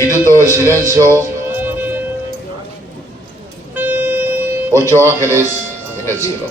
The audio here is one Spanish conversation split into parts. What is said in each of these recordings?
Minuto de silencio. 8 ángeles en el cielo.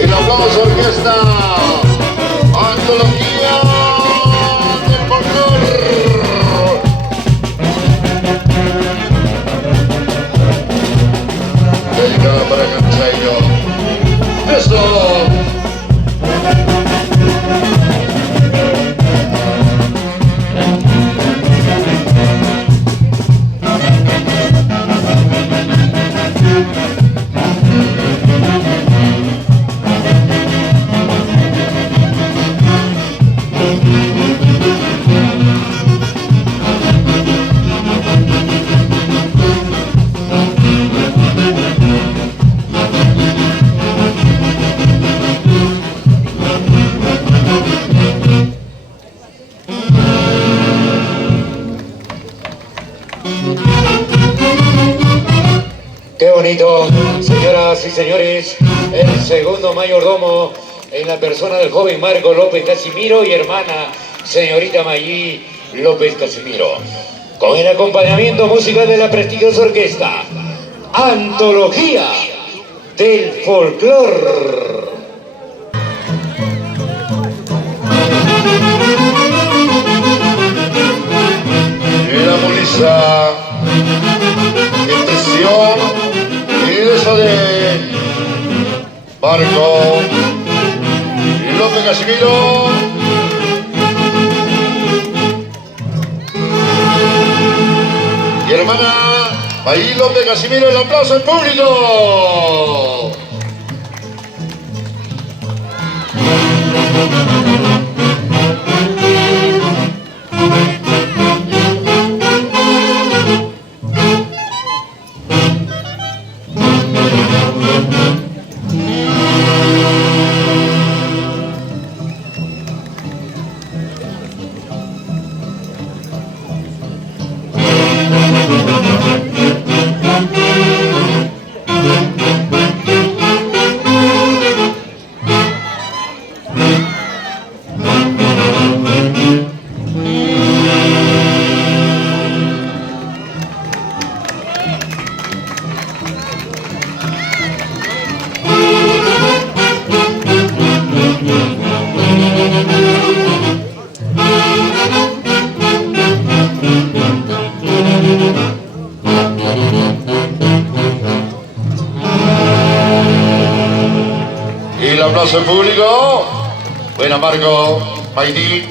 El aplauso, orquesta, antología del folclore. Dedicada para Canchayo. ¡Eso! Qué bonito, señoras y señores, el segundo mayordomo en la persona del joven Marco López Casimiro y hermana señorita Mayí López Casimiro, con el acompañamiento musical de la prestigiosa orquesta Antología del Folclore. La Molisa, impresión y eso de Marco López Casimiro. Y hermana Mayí López Casimiro, el aplauso al público. El aplauso público. Buena Marco, Mayí.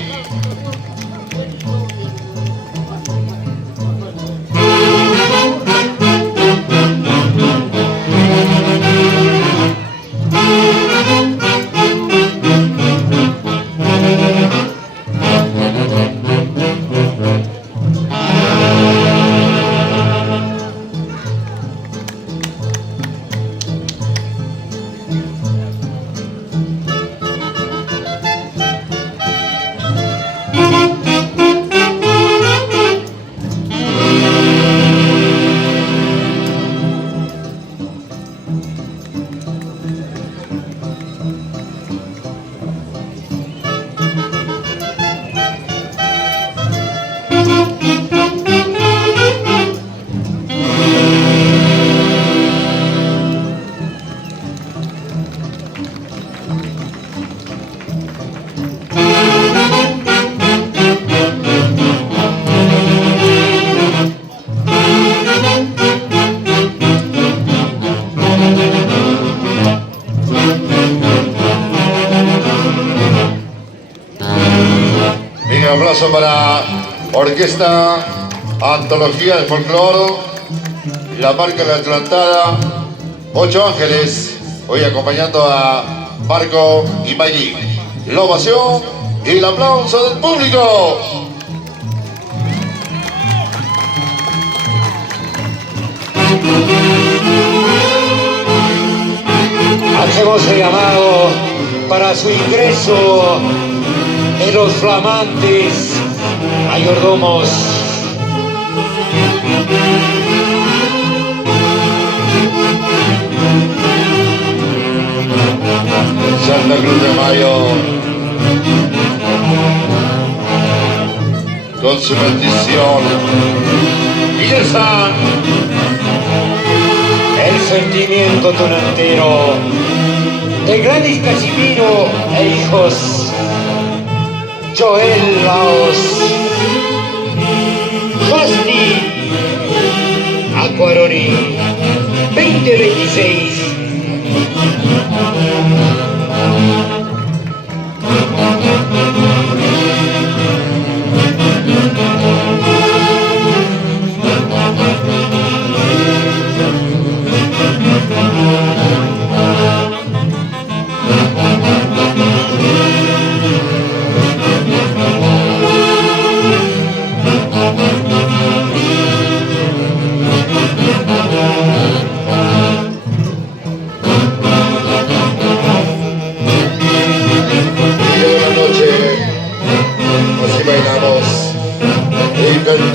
aplauso para Orquesta Antología del Folclore, la marca La Atlantada, Ocho Ángeles, hoy acompañando a Marco y Mayri. La ovación y el aplauso del público. Hacemos el llamado para su ingreso en los flamantes mayordomos. Santa Cruz de Mayo, con su bendición. Irsa, El sentimiento tonantero de Gladys Casimiro e hijos Joel Laos, Fasti Aquaroni 2026.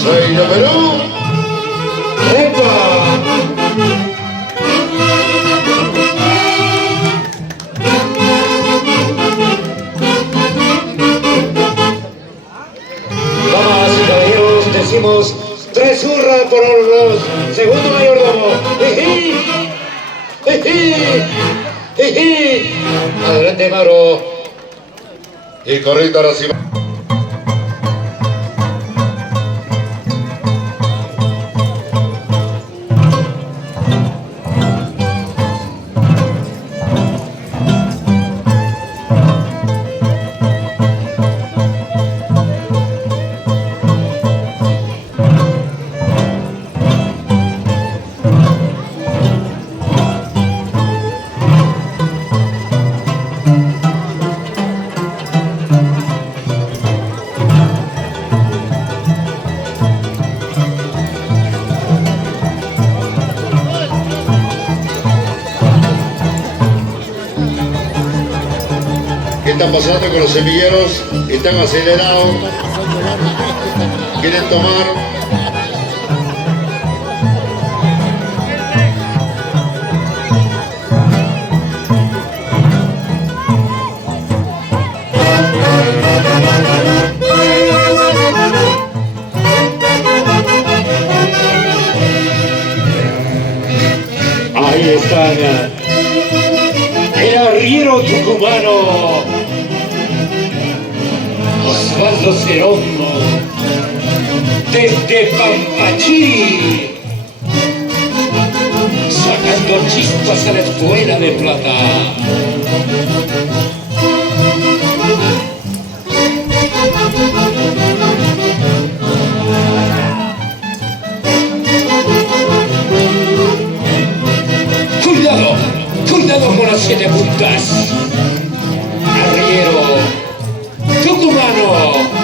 Rey de Perú. ¡Epa! Damas y caballeros, decimos tres hurra por los segundo mayordomo. ¡Ejí! ¡Ejí! ¡Ejí! Adelante, Mauro. Y corrito ahora sí. ¿Qué está pasando con los semilleros? Están acelerados. Quieren tomar. Ahí están. El arriero tucumano Osvaldo Cerondo desde Pampachí, sacando chispas a la escuela de plata. Cuidado, cuidado con las 7 puntas. Arriero tucumano.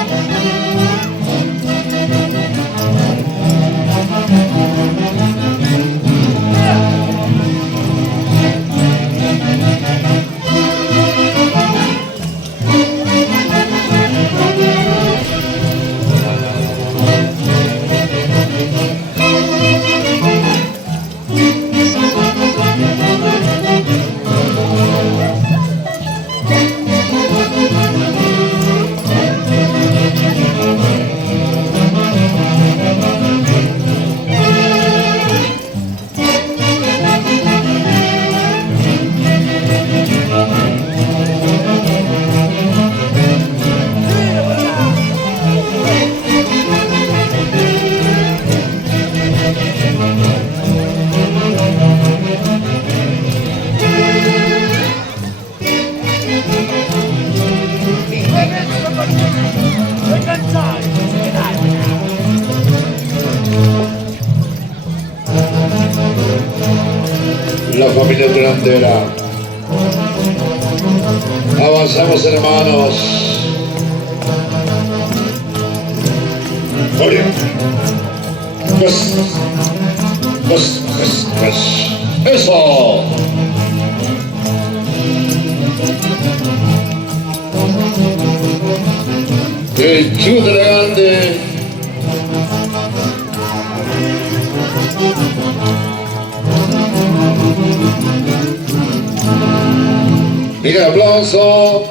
la familia delantera. Avanzamos, hermanos. Oye. Eso. El chute grande. Mira el aplauso.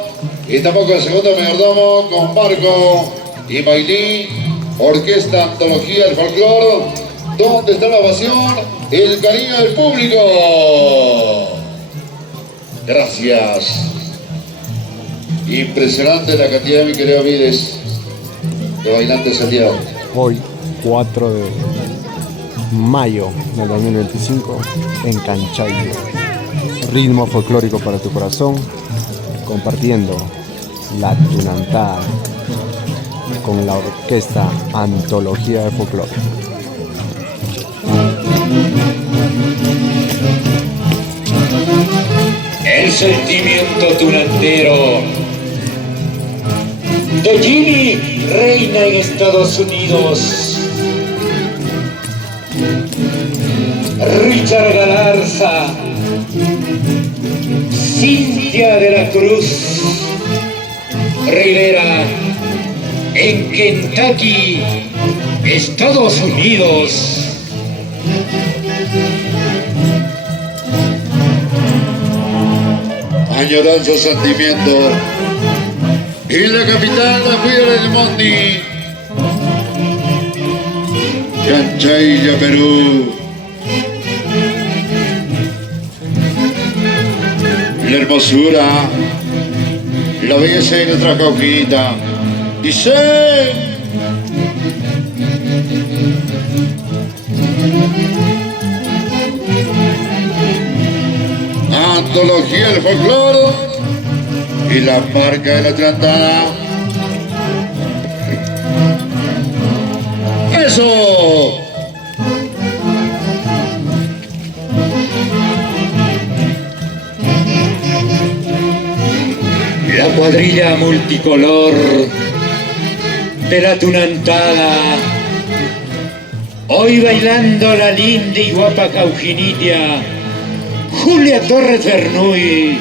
Y tampoco el segundo mayordomo con Marco y Maylí, Orquesta Antología del Folclore. ¿Dónde está la ovación? El cariño del público. Gracias. Impresionante la cantidad, mi querido Vides, de bailantes el día de hoy. Hoy, 4 de mayo del 2025, en Canchayllo. Ritmo folclórico para tu corazón, compartiendo la tunantada con la Orquesta Antología de Folclore. El sentimiento tunantero de Ginny, reina en Estados Unidos. Richard Galarza, Cintia de la Cruz Rivera, en Kentucky, Estados Unidos. Añoranza, sentimiento. Y la capitana Cuida del Mondi. Canchayllo, Perú. La hermosura, la belleza de nuestra cauquita. Dice. Antología del Folclore y la marca de la Atlantada. ¡Eso! La cuadrilla multicolor de la tunantada, hoy bailando la linda y guapa Caujinitia Julia Torres Bernuy.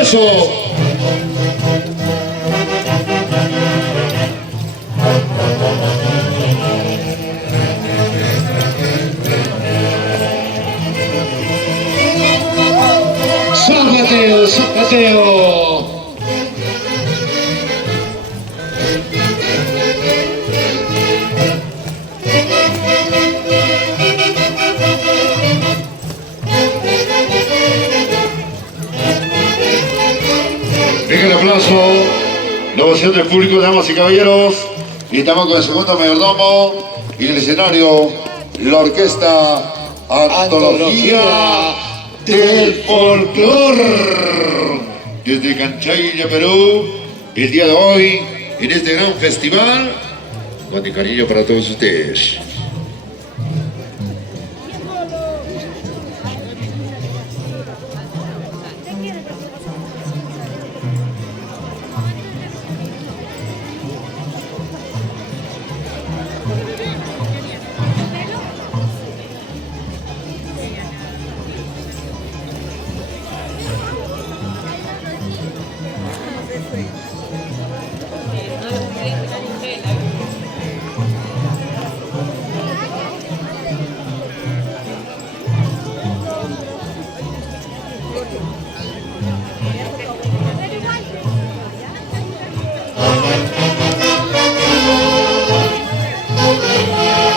Eso. Zapateo, zapateo. Venga el aplauso, la ovación del público, damas y caballeros. Y estamos con el segundo mayordomo y el escenario, la Orquesta Antología del Folclore. Desde Canchayllo, Perú, el día de hoy, en este gran festival, con mi cariño para todos ustedes.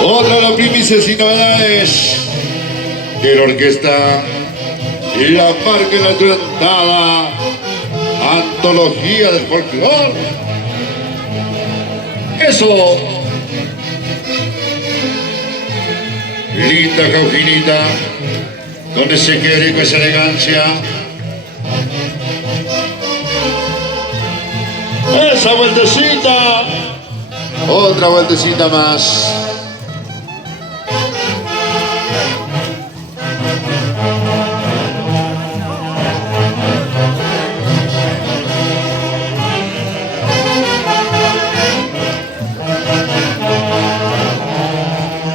Otra de las primicias y novedades de la Orquesta la marca de la Atlantada, antología del folclore. Eso. Linda Cauquinita, con ese quiere con esa elegancia. Esa vueltecita. Otra vueltecita más.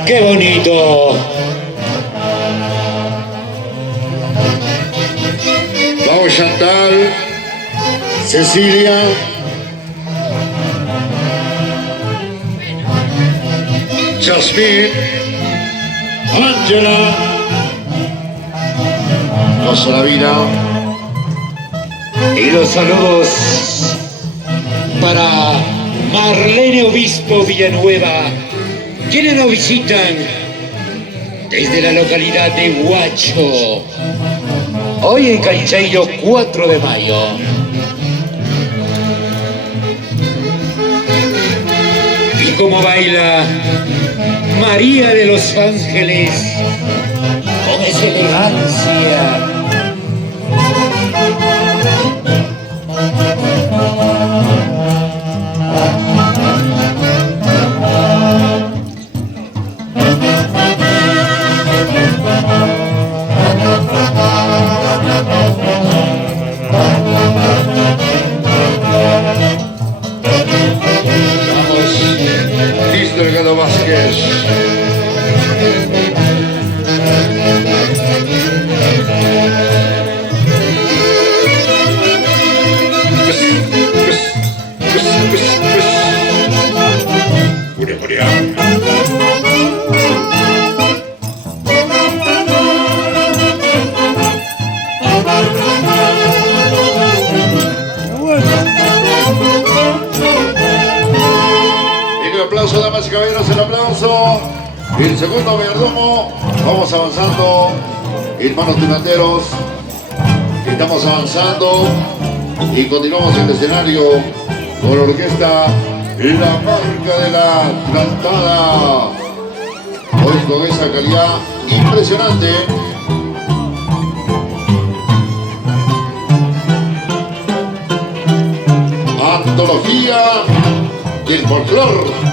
¡Qué bonito! Vamos Chantal, Cecilia, Jasmine, Ángela, Rosa la vida. Y los saludos para Marlene Obispo Villanueva, quienes nos visitan desde la localidad de Huacho. Hoy en Canchaillo, 4 de mayo. Y cómo baila María de los Ángeles con esa elegancia. Luis Delgado Vázquez. El aplauso, damas y caballeros, el aplauso. El segundo mayordomo. Vamos avanzando, hermanos tunateros. Estamos avanzando y continuamos en el escenario con la orquesta La Marca de la Plantada. Hoy con esa calidad impresionante. Antología del folclore.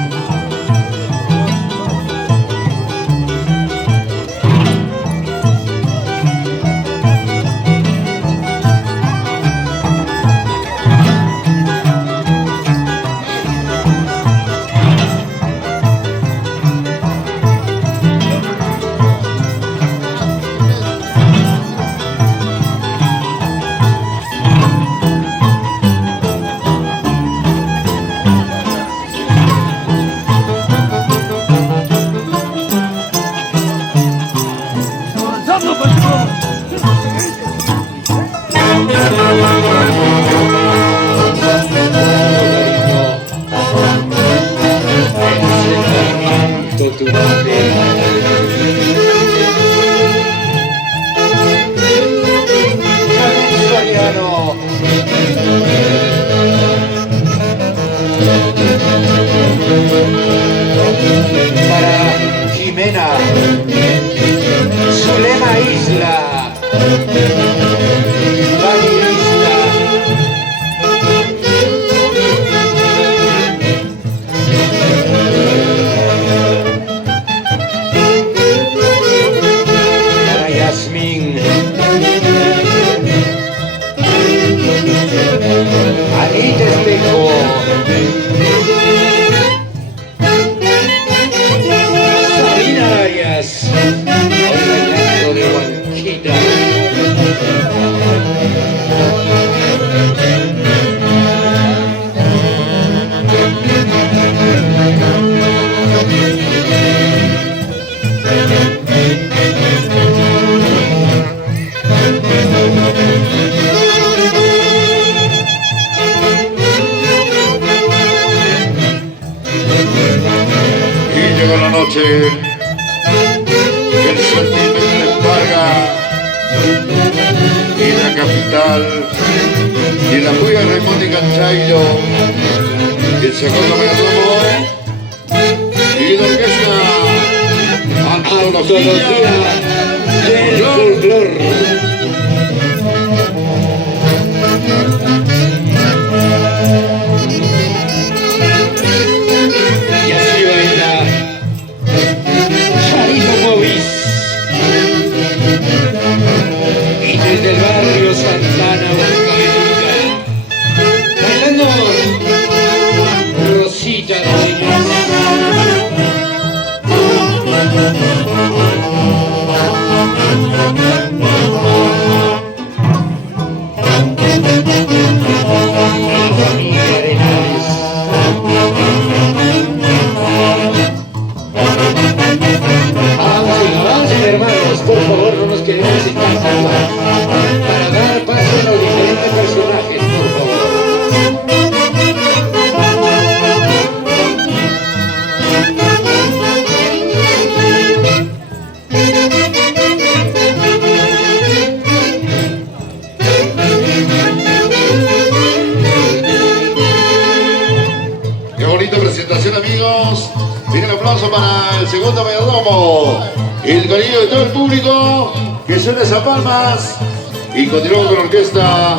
Para Jimena Zulema Isla, Babilista. Hospital. Y en la Puya Raimundo y Canchayo. Y el segundo mayordomo. Y la orquesta Antología del folclor. Y así baila Charito Movis. Y desde el barrio Santana, Huancavedita, bailando Rosita Rodríguez. Avancen, hermanos, por favor, no nos quedemos sin pasarla. Para dar paso a los diferentes personajes, por favor. Qué bonita presentación, amigos. Viene el aplauso para el segundo mayordomo. El cariño de todo el público que suena esas palmas. Y continuamos con la orquesta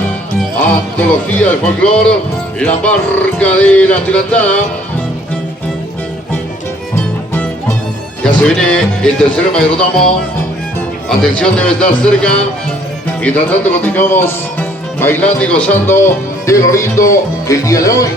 Antología del Folclor, la marca de la Adelantada. Ya se viene el tercer mayordomo. Atención, debe estar cerca. Mientras tanto continuamos bailando y gozando de lo lindo el día de hoy.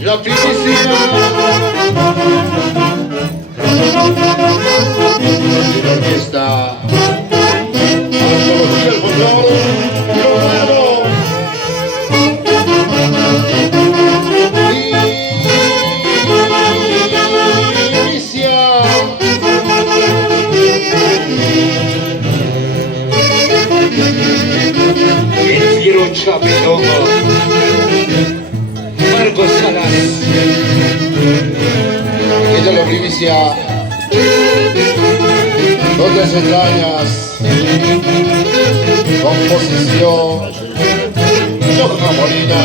La primicia. La orquesta Antología del Folclor, Romano. Primicia. El fiero chapetón Marcos Salas. Ella es la primicia. Otras entrañas. Composición. Yoja Molina.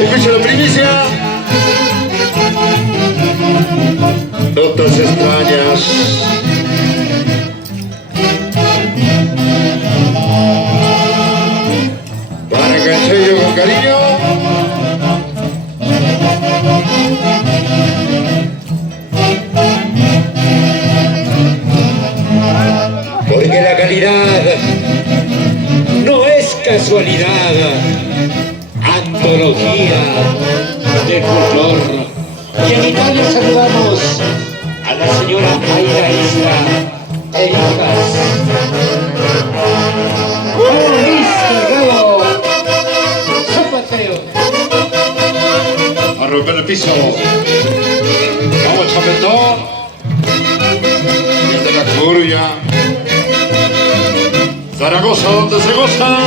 Escucha la primicia. Notas extrañas. Para Canchayo con cariño. Porque la calidad no es casualidad. Antología del folclor. Y en Italia saludamos a la señora Aida Isla e hijas. ¡Listo, Gabo! Zapateo. A romper el piso. Vamos, Mentón. Desde la Curia. Zaragoza, donde se goza.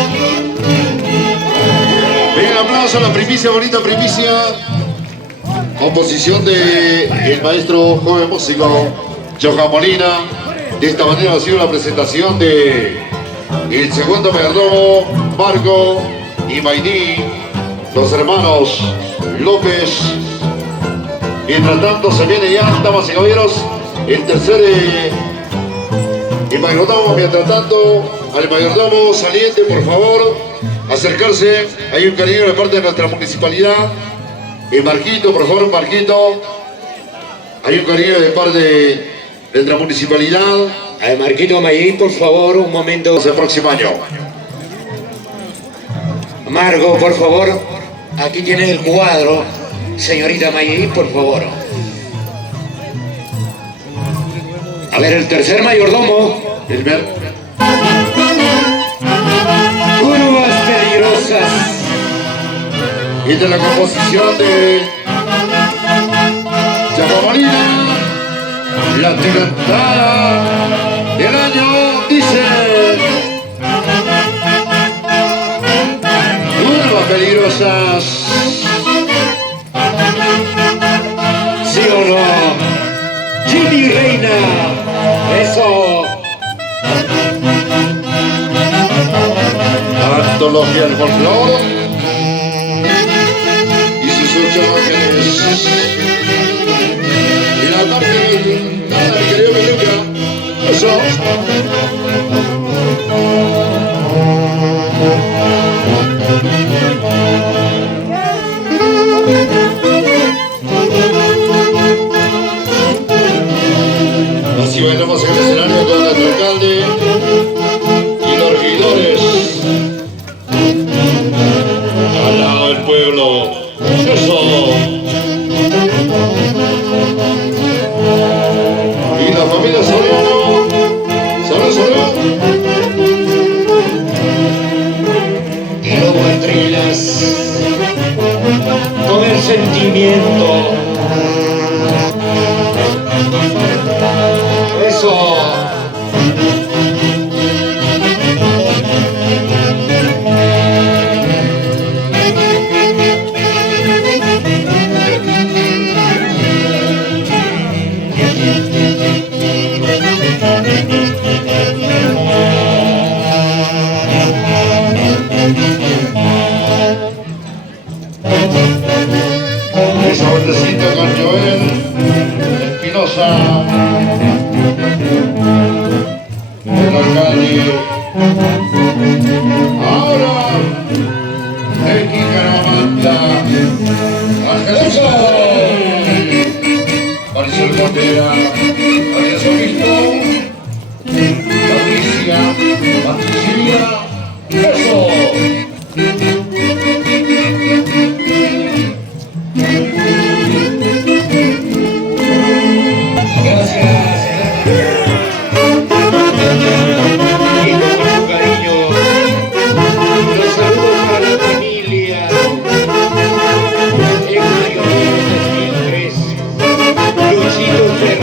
Bien, aplauso a la primicia, bonita primicia. Composición de el maestro joven músico Johan Molina. De esta manera ha sido la presentación de el segundo mayordomo Marco y Mayní, los hermanos López. Mientras tanto se viene ya, damas y caballeros, el tercer el mayordomo. Mientras tanto, al mayordomo saliente, por favor, acercarse. Hay un cariño de parte de nuestra municipalidad. El Marquito, por favor, Marquito. Hay un cariño de parte de nuestra municipalidad. Al Marquito Mayí, por favor, un momento. El próximo año. Margo, por favor, aquí tiene el cuadro. Señorita Mayí, por favor. A ver, el tercer mayordomo. El ver. Curvas peligrosas. Y de la composición de Johan Molina. La tirantada del año dice: curvas peligrosas. ¿Sí o no? Jimmy Reina. Eso. Antología del folclore y sus 8 ángeles. Y la parte del nada, mi querido Peluca. Eso. Así bailamos en el escenario con nuestro alcalde y los regidores. Al lado del pueblo. Eso. Y la familia Soriano. Soriano. Y luego entrilas con el sentimiento. Eso. Esa vueltecita con Joel Espinosa, el alcalde. Ahora, el Quicaramanta, Ángeles, Marisol Cordera, Arias Obispo, Patricia.